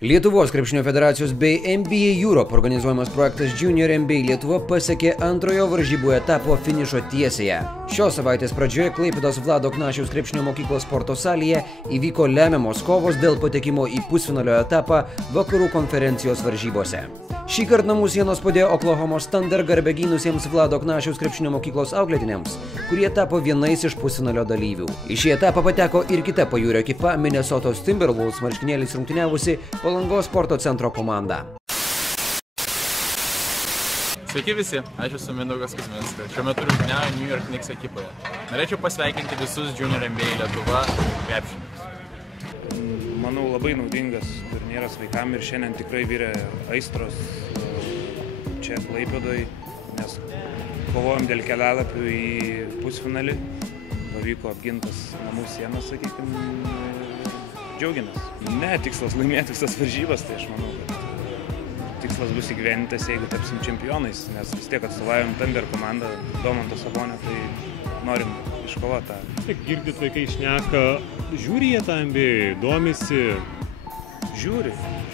Lietuvos krepšinio federacijos bei NBA Europe organizuojamas projektas Junior NBA Lietuva pasiekė antrojo varžybų etapo finišo tiesėje. Šios savaitės pradžioje Klaipėdos Vlado Knašiaus krepšinio mokyklos sporto salėje įvyko lemiamos kovos dėl patekimo į pusfinalio etapą Vakarų konferencijos varžybose. Šį kartą namų sienos padėjo Oklahomos Thunder garbę gynusiems Vlado Knašiaus krepšinio mokyklos auklėtiniams, kurie tapo vienais iš pusfinalio dalyvių. Į šį etapą pateko ir kita pajūrio ekipa Minnesotos Timberwolves marškinėliais rungtyniavusi Palangos sporto centro komanda. Sveiki visi, aš esu Mindaugas Kuzminskas. Šiuo metu rungtyniauju New York Knicks ekipoje. Norėčiau pasveikinti visus Junior NBA Lietuva krepšininkus. Manau, labai naudingas turnyras vaikam ir šiandien tikrai virė aistros čia Klaipėdoj, nes kovojom dėl kelialapių į pusfinalį, pavyko apgintas namų sienas, sakykime, džiaugiamės. Ne, tikslas laimėti visas varžybas, tai aš manau, kad tikslas bus įgyvendintas, jeigu tapsim čempionais, nes vis tiek atstovaujam Thunder komandą, Domanto Sabonio, tai norim iškovoti tą. Tik girdit, vaikai šneka, žiūri jie tą NBA, domisi? Žiūri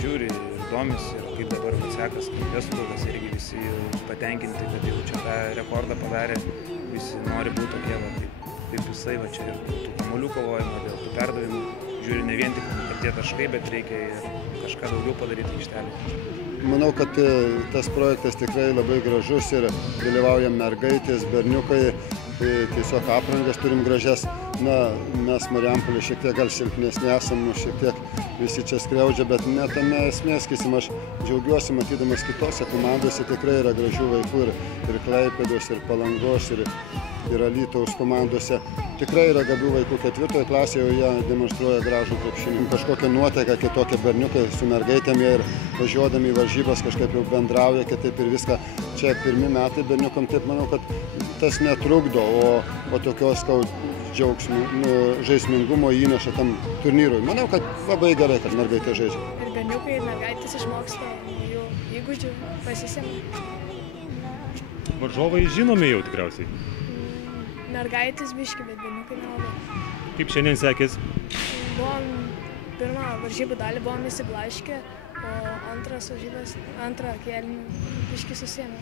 ir domisi, ir kaip dabar sekas Vestbrukas, irgi visi patenkinti, kad jau čia tą rekordą padarė, visi nori būti tokie, kaip jisai, čia ir tų kamuolių kovojimo, dėl tų perdavimų. Žiūri ne vien tik tie taškai, bet reikia ir kažką daugiau padaryti aikštelėje. Manau, kad tas projektas tikrai labai gražus ir dalyvaujam mergaitės, berniukai, tiesiog aprangas turim gražias. Na, mes Marijampolė šiek tiek gal silpnesni esam, šiek tiek visi čia skriaudžia, bet ne tame esmės, aš džiaugiuosi matydamas kitose komandose, tikrai yra gražių vaikų ir Klaipėdos, ir Palangos, ir Alytaus komandose. Tikrai yra gabių vaikų, 4 klasėje jie demonstruoja gražų krepšinį. Kažkokią nuotaiką kitokią berniukai su mergaitėm ir važiuodami į varžybas kažkaip jau bendrauja, kitaip ir viską. Čia pirmi metai berniukam, taip manau, kad tas netrukdo, o tokios žaismingumo įneša tam turnyrui. Manau, kad labai gerai, kad mergaitė žaidžia. Ir berniukai ir mergaitės išmoksta jų įgūdžių, pasisėmė. Varžovai žinomi jau tikriausiai. Mergaitės biški, bet berniukai nelabai. Kaip šiandien sekės? Buvom pirmą varžybų dalį buvom įsiblaškę, o antrą kėlinį biški susėmė.